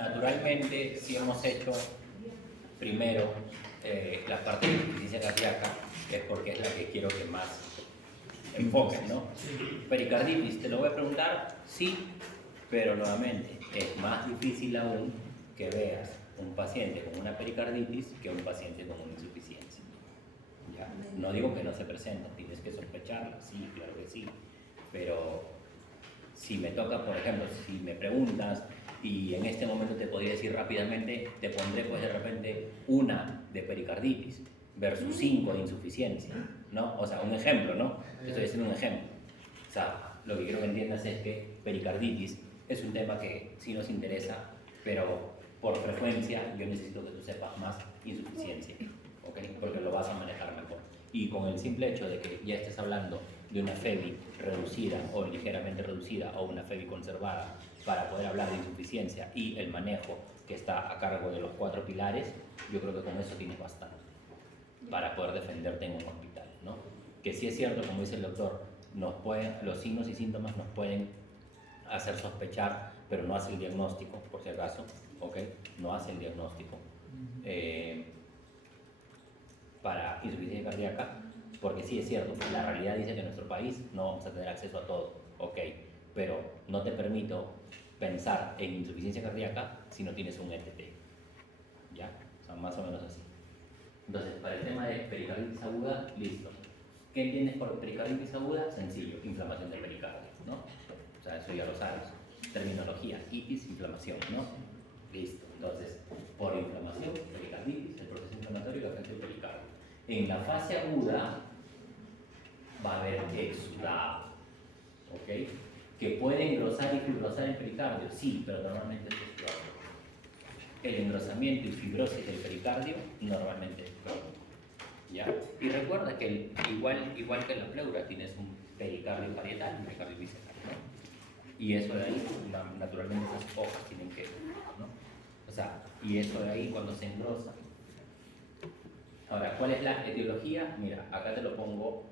Naturalmente, si hemos hecho primero la parte de insuficiencia cardíaca, es porque es la que quiero que más enfoques, ¿no? Pericarditis, te lo voy a preguntar, sí, pero nuevamente, es más difícil aún que veas un paciente con una pericarditis que un paciente con una insuficiencia. ¿Ya? No digo que no se presenta, tienes que sospecharla, sí, claro que sí, pero si me toca, por ejemplo, si me preguntas y en este momento te podría decir rápidamente, te pondré pues de repente una de pericarditis versus 5 de insuficiencia, ¿no? O sea, un ejemplo, ¿no? Te estoy diciendo un ejemplo. O sea, lo que quiero que entiendas es que pericarditis es un tema que sí nos interesa, pero por frecuencia yo necesito que tú sepas más insuficiencia, ¿ok? Porque lo vas a manejar mejor. Y con el simple hecho de que ya estés hablando de una FEBI reducida o ligeramente reducida o una FEBI conservada para poder hablar de insuficiencia y el manejo que está a cargo de los 4 pilares, yo creo que con eso tienes bastante para poder defenderte en un hospital, ¿no? Que sí es cierto, como dice el doctor, los signos y síntomas nos pueden hacer sospechar, pero no hace el diagnóstico, por si acaso, ¿ok? No hace el diagnóstico para insuficiencia cardíaca, porque sí es cierto, la realidad dice que en nuestro país no vamos a tener acceso a todo, ¿ok? Pero no te permito pensar en insuficiencia cardíaca si no tienes un ETT, ¿ya? O sea, más o menos así. Entonces, para el tema de pericarditis aguda, listo. ¿Qué entiendes por pericarditis aguda? Sencillo, inflamación del pericardio, ¿no? O sea, eso ya lo sabes. Terminología, itis, inflamación, ¿no? Listo. Entonces, por inflamación, pericarditis, el proceso inflamatorio que afecta el pericardio. En la fase aguda va a haber exudado, ¿ok? Que puede engrosar y fibrosar el pericardio, sí, pero normalmente es exudado. El engrosamiento y fibrosis del pericardio normalmente es crónico, ¿ya? Y recuerda que igual que la pleura tienes un pericardio parietal y un pericardio visceral, ¿no? Y eso de ahí, naturalmente esas hojas tienen que, ¿no? O sea, y eso de ahí cuando se engrosa. Ahora, ¿cuál es la etiología? Mira, acá te lo pongo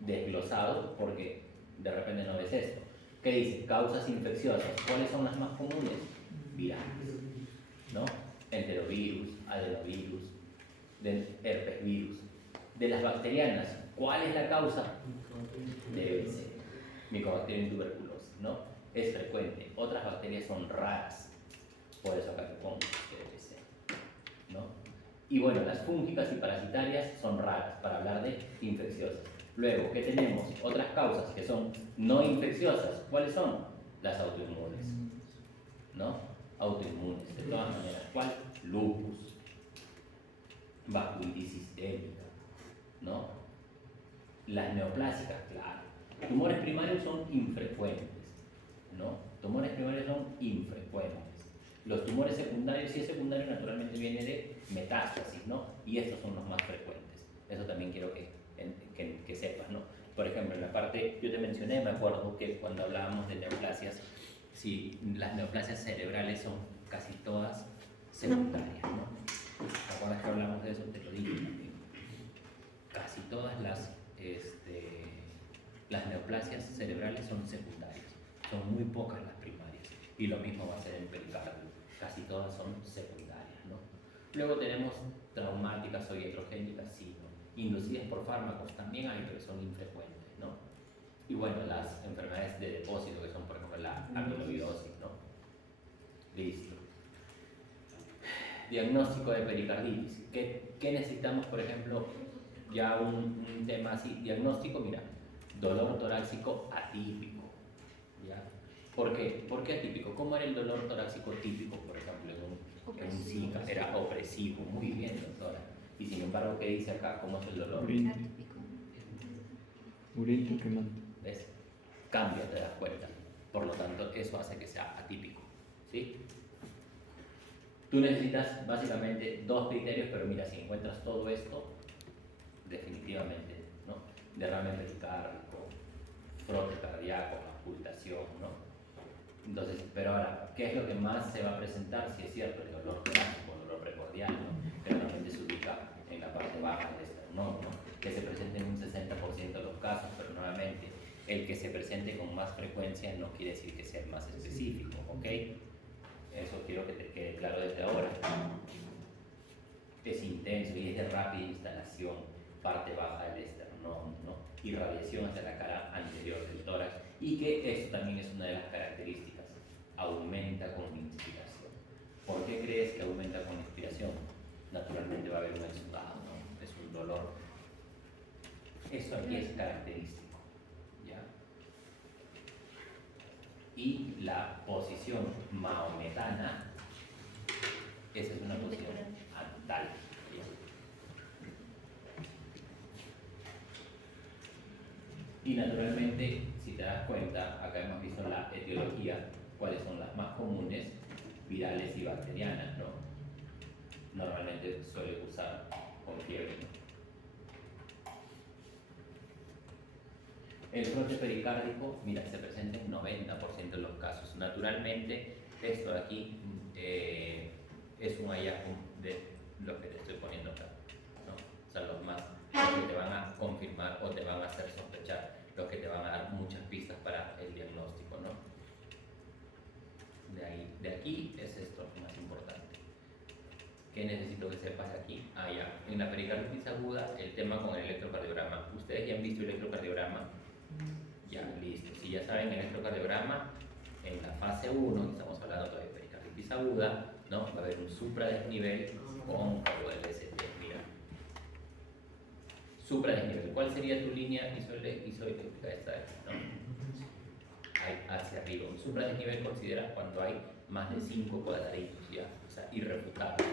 desglosado porque de repente no ves esto. ¿Qué dice? Causas infecciosas. ¿Cuáles son las más comunes? Virales, ¿no? Enterovirus, adenovirus, del herpesvirus. De las bacterianas, ¿cuál es la causa? Debe ser Mycobacterium tuberculosis, ¿no? Es frecuente. Otras bacterias son raras, por eso acá te pongo que debe ser, ¿no? Y bueno, las fúngicas y parasitarias son raras, para hablar de infecciosas. Luego, ¿qué tenemos? Otras causas que son no infecciosas. ¿Cuáles son? Las autoinmunes, ¿no? Autoinmunes, de todas maneras. ¿Cuál? Lupus, vacuitis sistémica, ¿no? Las neoplásicas, claro. Tumores primarios son infrecuentes, ¿no? Tumores primarios son infrecuentes. Los tumores secundarios, si es secundario, naturalmente viene de metástasis, ¿no? Y estos son los más frecuentes. Eso también quiero que sepas, ¿no? Por ejemplo, en la parte, yo te mencioné, me acuerdo que cuando hablábamos de neoplasias, si las neoplasias cerebrales son casi todas secundarias, ¿no? ¿Te acuerdas que hablamos de eso? Te lo dije también. Casi todas las neoplasias cerebrales son secundarias, son muy pocas las primarias, y lo mismo va a ser el pericardio, casi todas son secundarias, ¿no? Luego tenemos traumáticas o iatrogénicas, sí, ¿no? Inducidas por fármacos también hay, pero son infrecuentes, ¿no? Y bueno, las enfermedades de depósito, que son por ejemplo la amiloidosis, ¿no? Listo. Diagnóstico de pericarditis. ¿Qué necesitamos, por ejemplo? Ya un tema así, diagnóstico, mira, dolor torácico atípico, ¿ya? ¿Por qué? ¿Por qué atípico? ¿Cómo era el dolor torácico típico, por ejemplo, en un Zika? Era opresivo, muy bien, doctora. Y sin embargo, ¿qué dice acá? ¿Cómo es el dolor? Uriento quemante. ¿Ves? Cambia, te das cuenta. Por lo tanto, eso hace que sea atípico, ¿sí? Tú necesitas básicamente 2 criterios, pero mira, si encuentras todo esto, definitivamente, ¿no? Derrame pericárdico, frote cardíaco, auscultación, ¿no? Entonces, pero ahora, ¿qué es lo que más se va a presentar? Si es cierto, el dolor torácico, el dolor precordial, ¿no? Que normalmente se ubica en la parte baja del esternón, ¿no? Que se presenta en un 60% de los casos, pero nuevamente, el que se presente con más frecuencia no quiere decir que sea el más específico, ¿ok? Eso denso y es de rápida instalación, parte baja del esternón, ¿no? Irradiación hacia la cara anterior del tórax, y que eso también es una de las características, aumenta con la inspiración. ¿Por qué crees que aumenta con la inspiración? Naturalmente va a haber un exudado, ¿no? Es un dolor. Eso aquí es característico, ¿ya? Y la posición maometana, esa es una posición antal. Y naturalmente, si te das cuenta, acá hemos visto la etiología, cuáles son las más comunes, virales y bacterianas, ¿no? Normalmente suele usar con fiebre, ¿no? El frote pericárdico, mira, se presenta en 90% de los casos. Naturalmente, esto de aquí es un hallazgo de lo que te estoy poniendo acá, ¿no? O sea, los que te van a confirmar o te van a hacer sospechar, los que te van a dar muchas pistas para el diagnóstico, ¿no? De aquí es esto lo más importante. ¿Qué necesito que sepas de aquí? Ah, ya. En la pericarditis aguda, el tema con el electrocardiograma. ¿Ustedes ya han visto el electrocardiograma? Ya, listo. Si ya saben el electrocardiograma, en la fase 1, estamos hablando de pericarditis aguda, ¿no? Va a haber un supradesnivel con algo del ST. Mira. Supradesnivel. ¿Cuál sería tu línea isoeléctrica esta de aquí, ¿no? Hay hacia arriba. Un supradesnivel considera cuando hay más de 5 cuadraditos, ¿ya? O sea, irrefutable.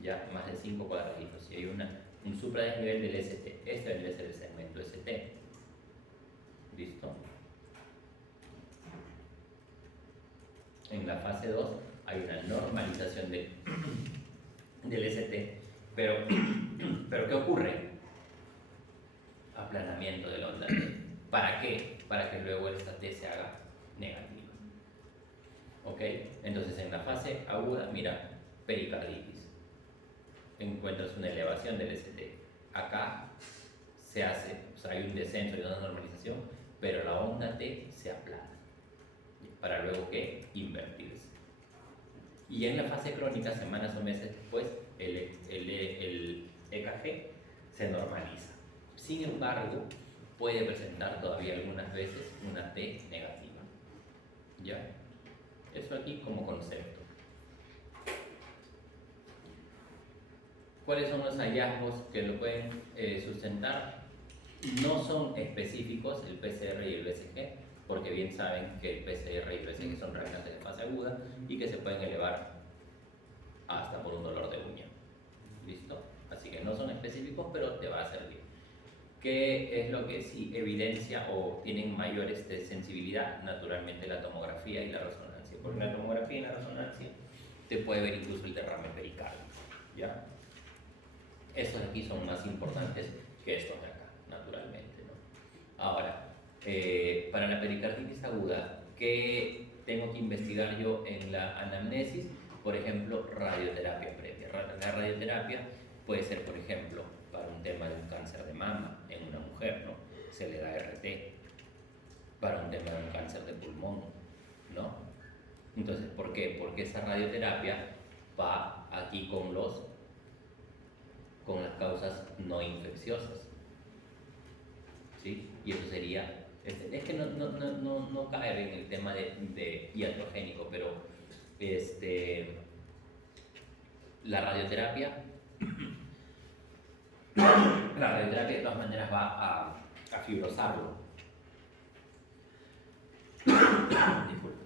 Ya, más de 5 cuadraditos. Si hay un supradesnivel del ST, este debe ser el segmento ST. ¿Listo? En la fase 2 hay una normalización del ST, pero ¿qué ocurre? Aplanamiento de la onda. ¿Para qué? Para que luego esta T se haga negativa. ¿Ok? Entonces en la fase aguda, mira, pericarditis. Encuentras una elevación del ST. Acá se hace, o sea, hay un descenso y una normalización, pero la onda T se aplana, para luego que invertirse. Y en la fase crónica, semanas o meses después, el EKG se normaliza. Sin embargo, puede presentar todavía algunas veces una T negativa. ¿Ya? Eso aquí como concepto. ¿Cuáles son los hallazgos que lo pueden sustentar? No son específicos el PCR y el BCG, porque bien saben que el PCR y el BCG son reactantes de fase aguda y que se pueden elevar hasta por un dolor de uña. ¿Listo? Así que no son específicos, pero te va a servir. ¿Qué es lo que sí evidencia o tienen mayor sensibilidad? Naturalmente la tomografía y la resonancia. Porque la tomografía y la resonancia te puede ver incluso el derrame pericárdico. ¿Ya? Estos aquí son más importantes que estos de acá, naturalmente, ¿no? Ahora, para la pericarditis aguda, ¿qué tengo que investigar yo en la anamnesis? Por ejemplo, radioterapia previa. La radioterapia puede ser, por ejemplo, para un tema de un cáncer de mama en una mujer, ¿no? Se le da RT. Para un tema de un cáncer de pulmón, ¿no? Entonces, ¿por qué? Porque esa radioterapia va aquí con las causas no infecciosas, ¿sí? Y eso sería, es que no cae en el tema de iatrogénico, pero la radioterapia de todas maneras va a fibrosarlo. Disculpe.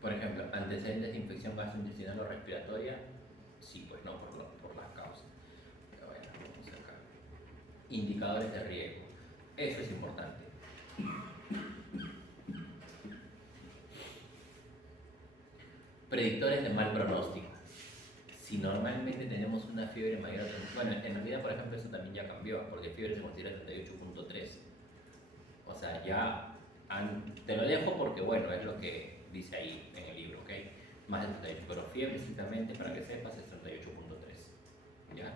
Por ejemplo, antecedentes de infección gastrointestinal o respiratoria, sí, pues no, por las causas. Pero bueno, vamos acá. Indicadores de riesgo, eso es importante. Predictores de mal pronóstico. Si normalmente tenemos una fiebre mayor, bueno, en realidad, por ejemplo, eso también ya cambió, porque fiebre se considera 38.3. O sea, ya te lo dejo porque, bueno, es lo que dice ahí en el libro, ¿ok? Más de 38, pero fiebre estrictamente, para que sepas, es 38.3. ¿Ya?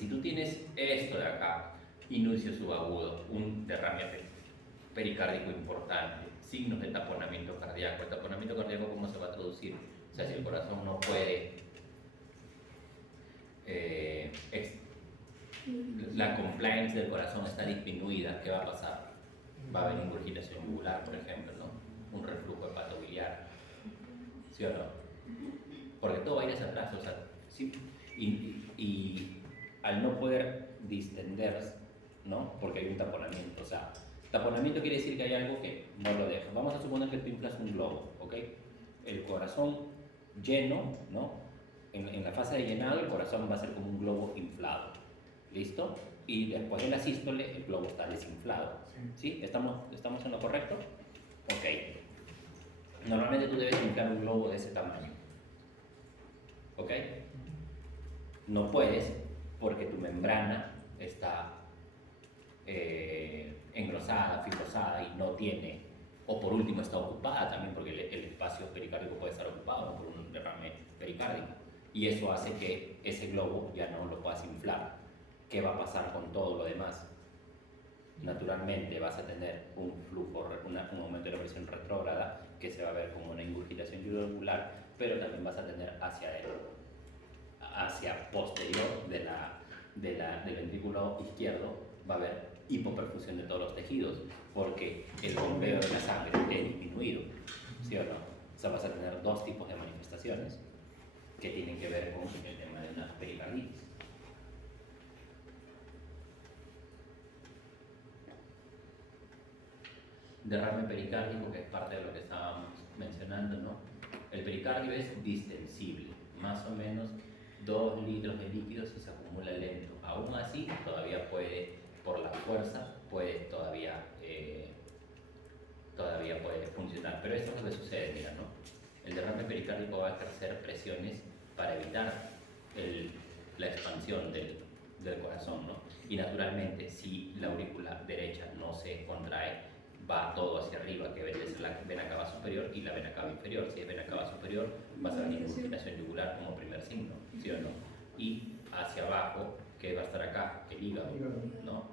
si tú tienes esto de acá, inicio subagudo, un derrame pericárdico importante, signos de taponamiento cardíaco. ¿El taponamiento cardíaco cómo se va a traducir? O sea, si el corazón no puede, la compliance del corazón está disminuida, ¿qué va a pasar? Va a haber ingurgitación yugular, por ejemplo, ¿no? Un reflujo hepatobiliar, ¿sí o no? Porque todo va a ir hacia atrás, o sea, sí, y al no poder distender, ¿no? Porque hay un taponamiento, o sea, taponamiento quiere decir que hay algo que no lo deja. Vamos a suponer que tú inflas un globo, ¿ok? El corazón lleno, ¿no? En la fase de llenado el corazón va a ser como un globo inflado, ¿listo? Y después de la sístole el globo está desinflado, ¿sí? ¿Estamos en lo correcto? Ok. Normalmente tú debes inflar un globo de ese tamaño, ¿ok? No puedes porque tu membrana está engrosada, fibrosada y no tiene, o por último está ocupada también porque el espacio pericárdico puede estar ocupado por un derrame pericárdico y eso hace que ese globo ya no lo puedas inflar. ¿Qué va a pasar con todo lo demás? Naturalmente vas a tener un flujo, un aumento de la presión retrógrada que se va a ver como una ingurgitación yugular, pero también vas a tener hacia posterior del ventrículo izquierdo va a haber hipoperfusión de todos los tejidos porque el bombeo de la sangre es disminuido, ¿sí o no? O sea, vas a tener dos tipos de manifestaciones que tienen que ver con el tema de una pericarditis. Derrame pericárdico, que es parte de lo que estábamos mencionando, ¿no? El pericardio es distensible, más o menos 2 litros de líquido si se acumula lento. Aún así, todavía puede, por la fuerza, todavía puede funcionar. Pero esto es lo que sucede, mira, ¿no? El derrame pericárdico va a ejercer presiones para evitar la expansión del corazón, ¿no? Y naturalmente, si la aurícula derecha no se contrae, va todo hacia arriba, que debe ser la vena cava superior y la vena cava inferior. Si es vena cava superior, vas a venir ingurgitación yugular como primer signo, ¿sí o no? Y hacia abajo, que va a estar acá, el hígado, ¿no?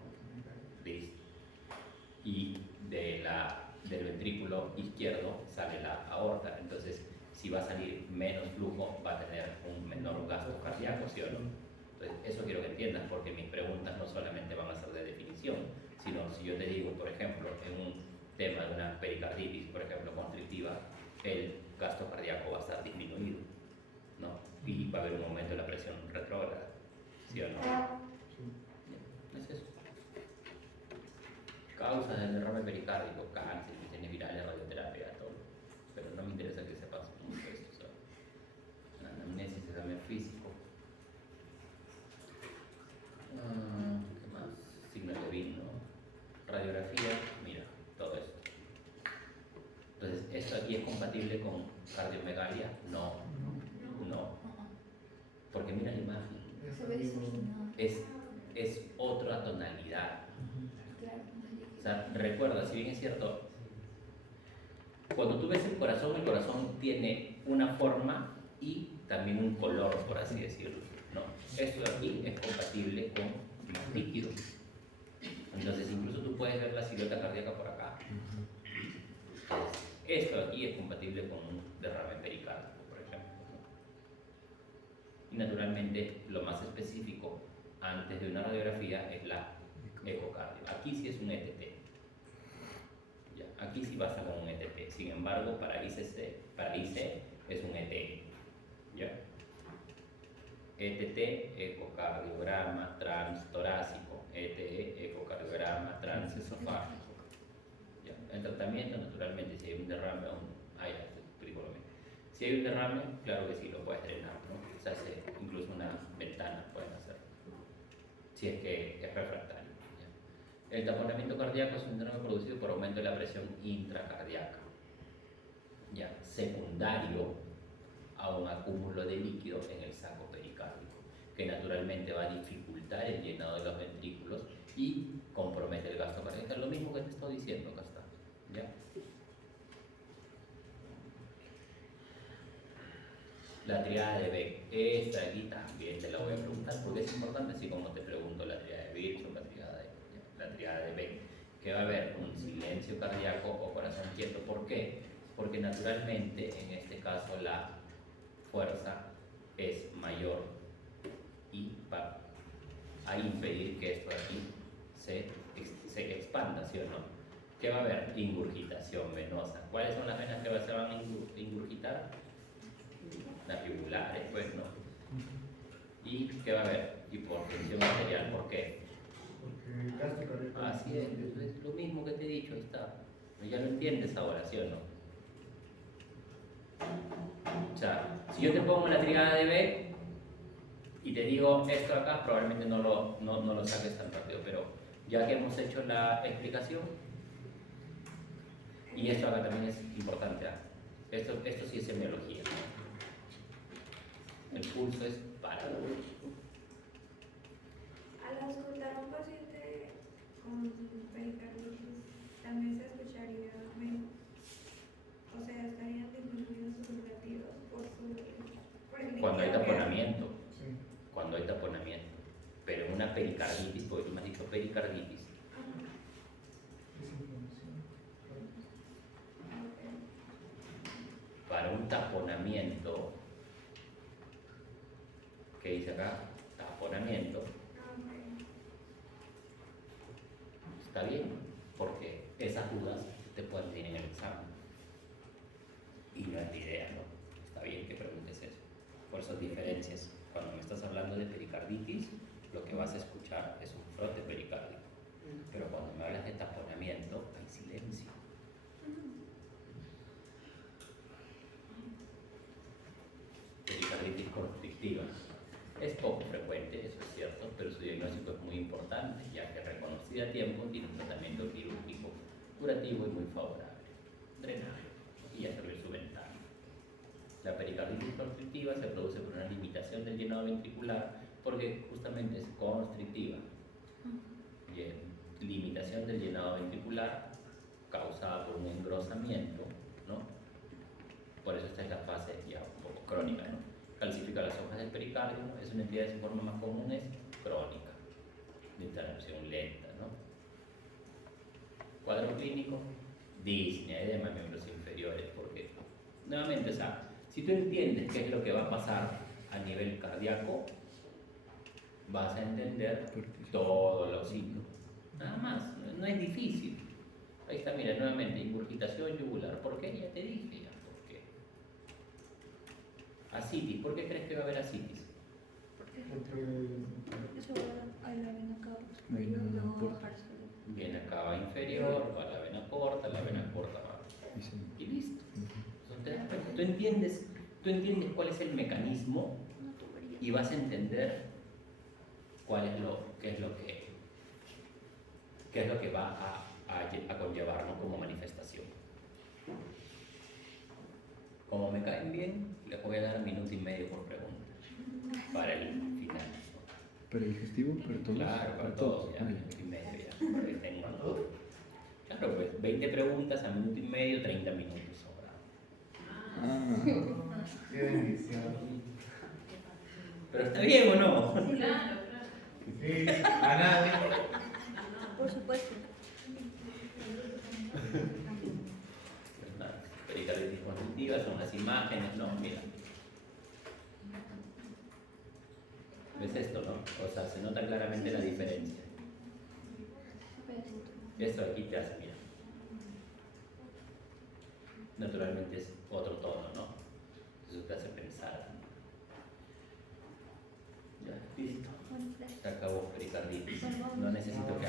Y del ventrículo izquierdo sale la aorta, entonces si va a salir menos flujo, va a tener un menor gasto cardíaco, ¿sí o no? Entonces, eso quiero que entiendas, porque mis preguntas no solamente van a ser de definición, sino si yo te digo, por ejemplo, en un tema de una pericarditis, por ejemplo, constrictiva, el gasto cardíaco va a estar disminuido, ¿no? Y va a haber un aumento de la presión retrógrada, ¿sí o no? Es eso. Causas del derrame pericárdico, cáncer, infecciones virales, radioterapia, todo. Pero no me interesa que sepas mucho esto, ¿sabes? Anamnesis, examen físico. ¿Qué más? Signo de vino, radiografía, mira, todo esto. Entonces, ¿esto aquí es compatible con cardiomegalia? No, no. Porque mira la imagen. Es otra tonalidad. O sea, recuerda, si bien es cierto, cuando tú ves el corazón tiene una forma y también un color, por así decirlo, ¿no? Esto de aquí es compatible con los líquidos. Entonces, incluso tú puedes ver la silueta cardíaca por acá. Entonces, esto de aquí es compatible con un derrame pericárdico, por ejemplo, ¿no? Y naturalmente, lo más específico antes de una radiografía es la ecocardio. Aquí sí es un ETT. Ya, aquí sí basta con un ETT. Sin embargo, para IC es un ETE. ¿Ya? ETT, ecocardiograma transtorácico. ETE, ecocardiograma transesofágico. ¿Ya? El tratamiento, naturalmente, si hay un derrame, si hay un derrame, claro que sí, lo puedes drenar, ¿no? Se hace incluso una ventana, pueden hacer, si es que es refractario. ¿Ya? El taponamiento cardíaco es un derrame producido por aumento de la presión intracardíaca, ¿ya? Secundario a un acúmulo de líquido en el saco pericárdico, que naturalmente va a dificultar el llenado de los ventrículos y compromete el gasto cardíaco. Es lo mismo que te estoy diciendo, acá está, ¿ya? La tríada de Beck, esta de aquí también te la voy a preguntar porque es importante, así como te pregunto la tríada de Birch o la tríada de Beck, que va a haber un silencio cardíaco o corazón quieto. ¿Por qué? Porque naturalmente en este caso la fuerza es mayor y va a impedir que esto de aquí se expanda, ¿sí o no? ¿Qué va a haber? Ingurgitación venosa. ¿Cuáles son las venas que se van a ingurgitar? Las yugulares, pues, ¿no? ¿Y qué va a haber? Hipotensión arterial, ¿por qué? Porque el gasto cardíaco. Así es lo mismo que te he dicho, ahí está. Ya lo entiendes ahora, ¿sí o no? O sea, si yo te pongo la tríada de Beck y te digo esto acá, probablemente no lo saques tan rápido, pero ya que hemos hecho la explicación, y esto acá también es importante, esto sí es semiología. El pulso es parado. Al auscultar a un paciente con pericarditis, también se escucharía menos, o sea, estarían disminuidos sus latidos por el Cuando hay líquido que- taponamiento, Sí. cuando hay taponamiento. Pero en una pericarditis, porque tú me has dicho pericarditis, Ajá, Es inflamación. ok. para un taponamiento, ¿qué dice acá? Taponamiento, Ok. está bien, porque esas dudas te pueden venir en el examen. Y no es la idea, ¿no? Está bien que preguntes eso. Por esas diferencias. Cuando me estás hablando de pericarditis, lo que vas a escuchar es un frote pericárdico. Pero cuando me hablas de taponamiento, hay silencio. Pericarditis constrictiva. Es poco frecuente, eso es cierto, pero su diagnóstico es muy importante, ya que reconocida a tiempo tiene un tratamiento quirúrgico curativo y muy favorable. Drenaje y ya servir su ventana. La pericarditis constrictiva se produce por una limitación del llenado ventricular porque justamente es constrictiva. Bien, limitación del llenado ventricular causada por un engrosamiento, ¿no? Por eso esta es la fase ya un poco crónica, ¿no? Calcifica las hojas del pericardio, ¿no? Es una entidad de su forma más común, es crónica, de interrupción lenta, ¿no? Cuadro clínico, disnea, edema de miembros inferiores, porque nuevamente, o sea, si tú entiendes qué es lo que va a pasar a nivel cardíaco, vas a entender todos los signos. Nada más, no es difícil. Ahí está, mira, nuevamente, ingurgitación yugular. ¿Por qué? Ya te dije ya, ¿por qué? Ascitis, ¿por qué crees que va a haber ascitis? Porque Eso va a la vena cava. Vena No, porta. bajárselo. Viene cava inferior, va a la vena porta va. Y listo. Entonces, ¿te das cuenta? Tú entiendes cuál es el mecanismo Una tubería. y vas a entender qué es lo que va a conllevar, ¿no? Como manifestación. Como me caen bien, les voy a dar 1,5 minutos por pregunta para el final. ¿Para el digestivo? ¿Para todos? Claro, para todos, ya, Ah, 1,5 minutos ya, porque tengo, ¿no? Claro, pues 20 preguntas a 1,5 minutos, 30 minutos sobra. Ah, qué bendición. Pero está bien o no? Sí, a nadie. Por supuesto. Pericarditis conjuntiva, son las imágenes, ¿no? Mira. ¿Ves esto, no? O sea, se nota claramente la diferencia. Esto de aquí te hace, mira. Naturalmente es otro tono, ¿no? Eso te hace pensar. Ya, listo. Se acabó pericarditis. No necesito que